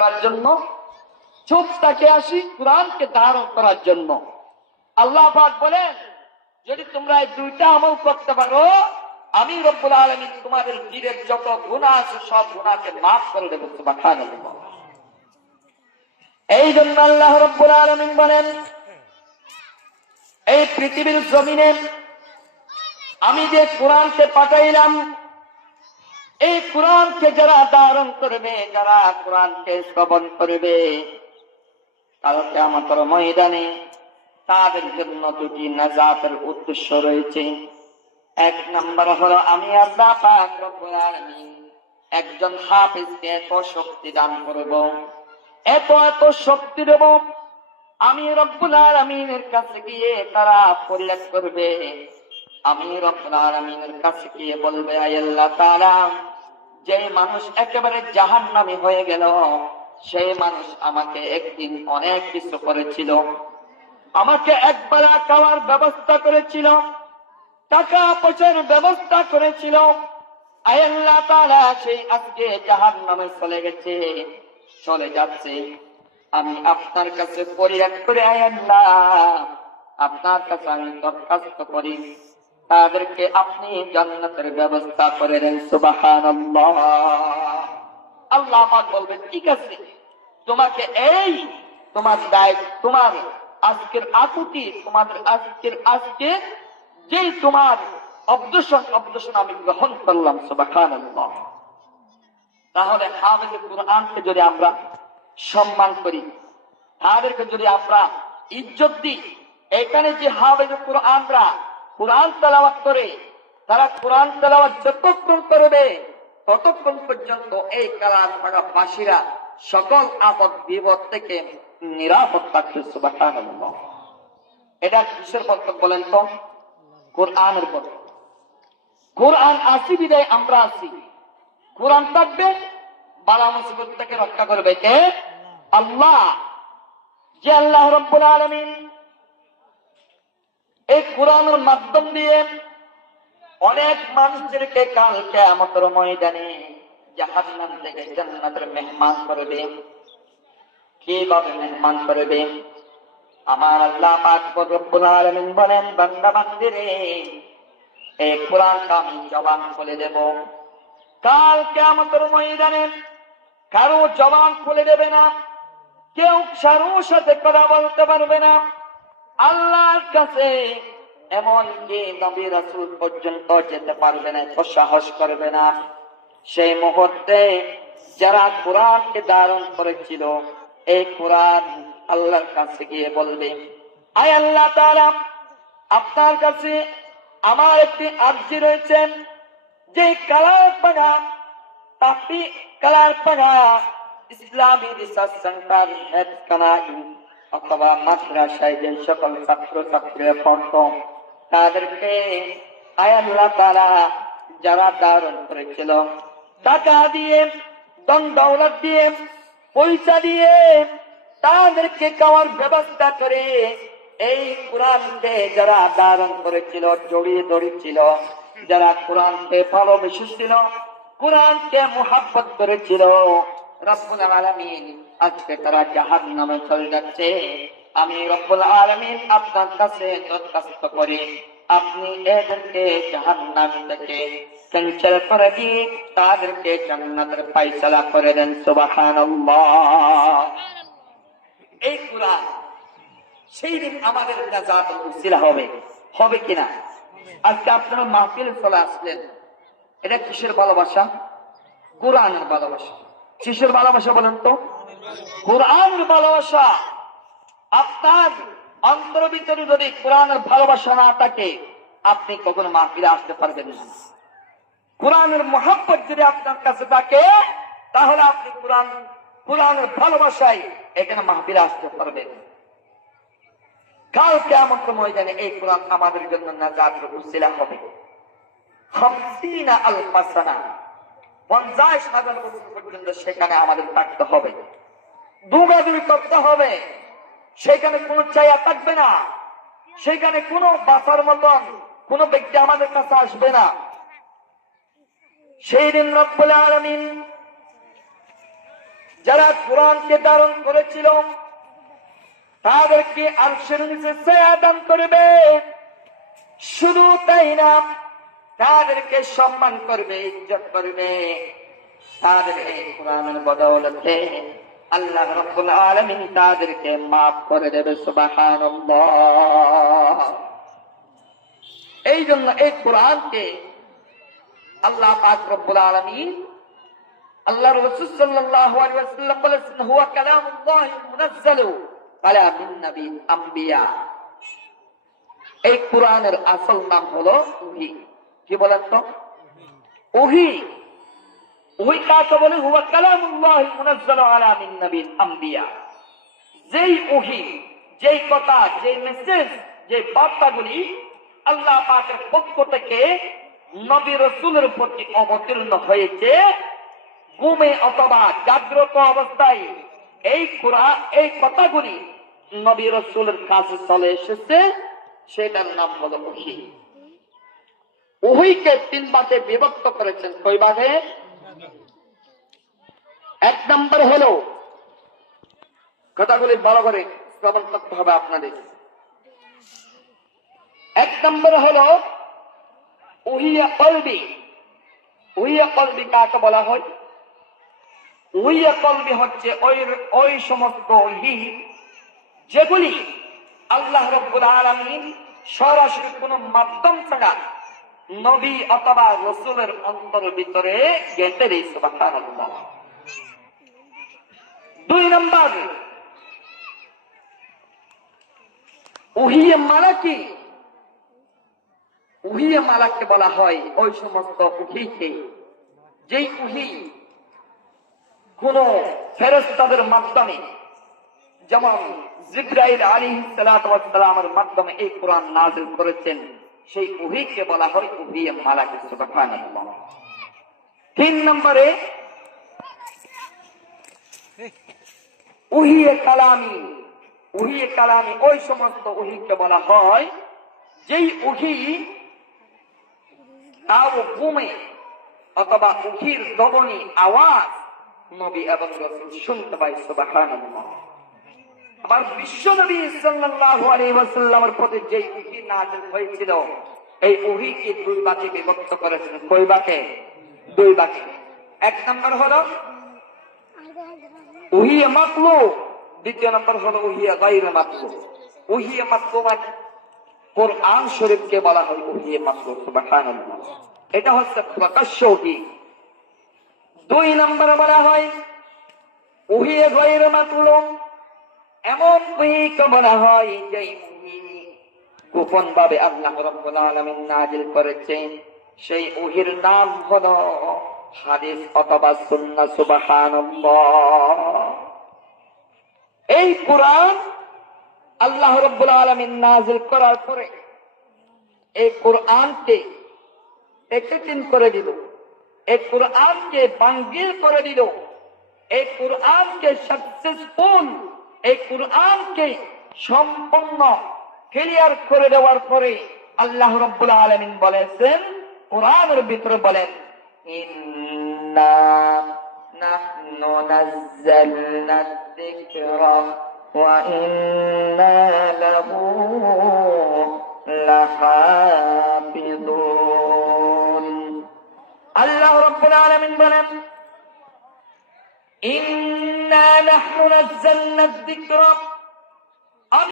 করার জন্য, চুপ থাকে আসি কোরআনকে ধারণ করার জন্য। আল্লাহ পাক বলেন, যদি তোমরা এই দুইটা আমল করতে পারো, আমি রব্বুল আলামিন তোমাদের জীবের যত গুনাহ আছে সব গুনাহকে মাফ করে দেব। সুবহানাল্লাহ। এই জন্য আল্লাহ রব্বুল আলামিন বলেন, এই পৃথিবীর জমিনে আমি যে কোরআনকে পাঠাইলাম, এই কোরআনকে যারা ধারণ করবে, যারা কোরআনকে শ্রবণ করবে, কাল কিয়ামতের ময়দানে তাদের জন্য দুটি নাজাতের উদ্দেশ্য রয়েছে। এক নম্বর হলো, আমি আল্লাহ পাক রব্বুল আলামিন একজন হাফেজকে এত শক্তি দান করব, এত শক্তি দেব, আমি রব্বুল আলামিনের কাছে গিয়ে তারা ফরিয়াদ করবে, আমি রব্বুল আলামিনের কাছে গিয়ে বলবে, আয় আল্লাহ তাআলা, যে মানুষ একেবারে জাহান্নামী হয়ে গেল, সেই মানুষ আমাকে একদিন অনেক কিছু করেছিল, আমাকে একবেলা খাওয়ার ব্যবস্থা করেছিল, টাকা পয়সার ব্যবস্থা করেছিল, আয় আল্লাহ তাআলা সেই আজকে জাহান্নামে চলে গেছে, চলে যাচ্ছে, আমি আপনার কাছে ফরিয়াদ করে, আয় আল্লাহ, আপনার কাছে আমি দরখাস্ত করি, তাদেরকে আপনি জান্নাতের ব্যবস্থা করে দেন। সুবহানাল্লাহ। আল্লাহ পাক বলবেন, ঠিক আছে, তোমাকে এই তোমার দায়িত্ব, তোমার আজকের আকুতি, তোমাদের আজকে যে তোমার অবদর্শন আমি গ্রহণ করলাম। সুবহানাল্লাহ। তাহলে হাফেজ কোরআনকে যদি আমরা সম্মান করি, তাদেরকে যদি আমরা ইজ্জত দিই, এখানে যে হাফেজ কোরআনরা কোরআন তেলাওয়াত করে, তারা কোরআন তেলাওয়াত যতক্ষণ করবে ততক্ষণ পর্যন্ত এই কালাম বাসীরা সকল আপদ বিপদ থেকে নিরাপদ থাকবে। সুবহানাল্লাহ। এটা কিসের বরকত বলেন তো? কোরআনের বরকত। কোরআন আসি বিদায় আমরা আছি, কোরআন থাকবে, বালা মুসিবত থেকে রক্ষা করবে কে? আল্লাহ। যে আল্লাহ রাব্বুল আলামিন এই কোরআনের মাধ্যম দিয়ে অনেক মানুষদেরকে কাল কিয়ামতের ময়দানে জাহান্নাম থেকে জান্নাতের মেহমান করবে। কিভাবে মেহমান করবে? আমার আল্লাহ পাক রব্বুল আলামিন বলেন, বান্দা বান্দিরে, এই কোরআনটা আমি জবান খুলে দেব, কাল কিয়ামতের ময়দানে কারো জবান খুলে দেবে না, কেউ কারোর সাথে কথা বলতে পারবে না আল্লাহর কাছে, এমনকি নবী রাসূল পর্যন্ত যেতে পারবে না, সাহস করবে না। সেই মুহূর্তে যারা কোরআনকে ধারণ করেছিল, এই কোরআন আল্লাহর কাছে গিয়ে বলবে, আয় আল্লাহ তাআলা, আপনার কাছে আমার একটি আরজি রয়েছে, যে কালারপাড়া ইসলামী রিসার্চ সেন্টার অথবা মাদ্রাসায় যে সকল ছাত্র ছাত্রীরা পড়ত, তাদেরকে আয় আল্লাহ তাআলা যারা ধারণ করেছিল, টাকা দিয়ে, ধন দৌলত দিয়ে, পয়সা দিয়ে তাদেরকে খাওয়ার ব্যবস্থা করে, এই কোরআনকে যারা ধারণ করেছিল, জড়িয়ে ধরেছিল, যারা কোরআনকে ভালোবেসেছিল, কোরআনকে মুহাব্বত করেছিল, রব্বুল আলামিন আজকে তারা জাহান্নামে চলে যাচ্ছে। আমি রব্বুল আলামিন আপনার কাছে দরখাস্ত করি, আপনি এদেরকে জাহান্নাম থেকে ক্যান্সেল করে দিয়ে তাদেরকে জান্নাতের ফয়সালা করে দেন। সুবহানাল্লাহ। এই কোরআন সেই দিন আমাদের নাজাতের উসিলা হবে কিনা? আজকে আপনারা মাহফিলে চলে আসলেন, এটা কিসের ভালোবাসা? কোরআনের ভালোবাসা। কিসের ভালোবাসা বলেন তো? কোরআনের ভালোবাসা। আপনার অন্তর ভিতরে যদি কোরআনের ভালোবাসা না থাকে, আপনি কখনো মাহফিলে আসতে পারবেন না। কোরআনের মহব্বত যদি আপনার কাছে থাকে, তাহলে আপনি কোরআনের ভালোবাসায় এখানে মাহফিলে আসতে পারবেন। কাল কিয়ামতের ময়দানে এই কোরআন আমাদের জন্য নাজাতের উসিলা হবে। 50,000 সানা, 50,000 বছর পর্যন্ত সেখানে আমাদের থাকতে হবে, দুগাদুগি করতে হবে, সেখানে কোনো চাইয়া থাকবে না, সেখানে কোনো বাঁচার মতন কোনো ব্যক্তি আমাদের কাছে আসবে না। সেই দিন রব্বুল আলামিন যারা কোরআনকে ধারণ করেছিল তাদেরকে আরশের নিচে ছায়া দান করবে। শুধু তাই না, তাদেরকে সম্মান করবে, ইজ্জত করবে। তাদের এই কোরআনের বদৌলতে আল্লাহ রাব্বুল আলামিন তাদেরকে মাফ করে দেবে। সুবহানাল্লাহ। এই জন্য এই কোরআনকে আল্লাহ পাক রব্বুল আলামিন, আল্লাহর রাসূল সাল্লাল্লাহু আলাইহি ওয়াসাল্লাম বলেছেন, হুয়া কালামুল্লাহি মুনাজ্জালু আলা মিন নাবিয়্যিল আমবিয়া। এই কোরআনের আসল নাম হলো ওহী। কি বলেন তো? ওহী। ওহী কাকে বলে? হুয়া কালামুল্লাহি মুনাজ্জালু আলা মিন নাবিয়্যিল আমবিয়া। যেই ওহী, যেই কথা, যেই মেসেজ, যে বার্তাগুলি আল্লাহ পাকের পক্ষ থেকে নবী রাসূলের প্রতি অবতীর্ণ হয়েছে, ঘুমে অথবা জাগ্রত অবস্থায় এই কোরআন, এই কথাগুলি নবী রাসূলের কাছে চলে এসেছে, সেটার নাম হলো ওহী। ওহীকে তিন ভাগে বিভক্ত করেছেন। কয় ভাগে? এক নম্বর হলো, কথাগুলি ভালো করে শ্রবণ করতে হবে আপনাদের। এক নম্বর হলো ওহিয়া কলবি। ওহিয়া কলবি কাকে বলা হয়? ওহিয়া কলবি হচ্ছে ওই সমস্ত ওহী যেগুলি আল্লাহ রাব্বুল আলামিন সরাসরি কোন মাধ্যম ছাড়া নবী অথবা রাসূলের অন্তরের ভিতরে গেঁথে দিয়েছে। সুবহানাল্লাহ। দুই নম্বর ওহিয়া মালাকি। ওহিয়া মালাককে বলা হয় ওই সমস্ত ওহীকে, যেই ওহী কোন ফেরেশতাদের মাধ্যমে, যেমন জিবরাইল আলাইহিস সালাতু ওয়াস সালামের মাধ্যমে এই কোরআন নাযিল করেছেন, সেই ওহীকে বলা হয় ওহিয়া মালাকি। সুবহানাল্লাহ। তিন নম্বরে ওহিয়া কালামি। ওহিয়া কালামি ওই সমস্ত ওহীকে বলা হয় যেই ওহী তাও ঘুমে অথবা ওহীর ধ্বনি, আওয়াজ নবী এবং রাসূল শুনতে পায়। সুবহানাল্লাহ। আবার বিশ্ব নবী সাল্লাল্লাহু আলাইহি ওয়াসাল্লামের প্রতি যে ওহী নাযিল হয়েছিল, এই ওহীকে দুই ভাগে বিভক্ত করেছেন। কয় ভাগে? দুই ভাগে। এক নম্বর হলো ওহিয়া মাতলুব, দ্বিতীয় নম্বর হলো ওহিয়া গায়রে মাতলুব। ওহিয়া মাতলুব মানে কোরআন শরীফকে বলা হয় ওহিয়া মাতলুব। সুবহানাল্লাহ। এটা হচ্ছে প্রকাশ্য ওহী। দুই নম্বরে বলা হয় ওহিয়া গায়রে মাতলুব। এমন ওহীকে বলা হয় যে ওহী গোপন ভাবে আল্লাহ রাব্বুল আলামিন নাযিল করেছেন, সেই ওহীর নাম হলো হাদিস অথবা সুন্নাহ। সুবহানাল্লাহ। এই কোরআন আল্লাহ রাব্বুল আলামিন নাযিল করার পরে এই কোরআনকে একদিন করে দিল, এই কোরআনকে বাঙ্গির করে দিল, এই কোরআনকে সাকসেসফুল, এই কোরআনকে সম্পূর্ণ ক্লিয়ার করে দেওয়ার পরে আল্লাহ রাব্বুল আলামিন বলেছেন, কোরআনের ভিতরে বলেন, ইন্না নাহনু নাযালনা যিকরা ওয়া ইন্না লাহু লাহাফিজুন। আল্লাহ রাব্বুল আলামিন বলেন, ইন্না নাহনু নাযালনা যিকরা,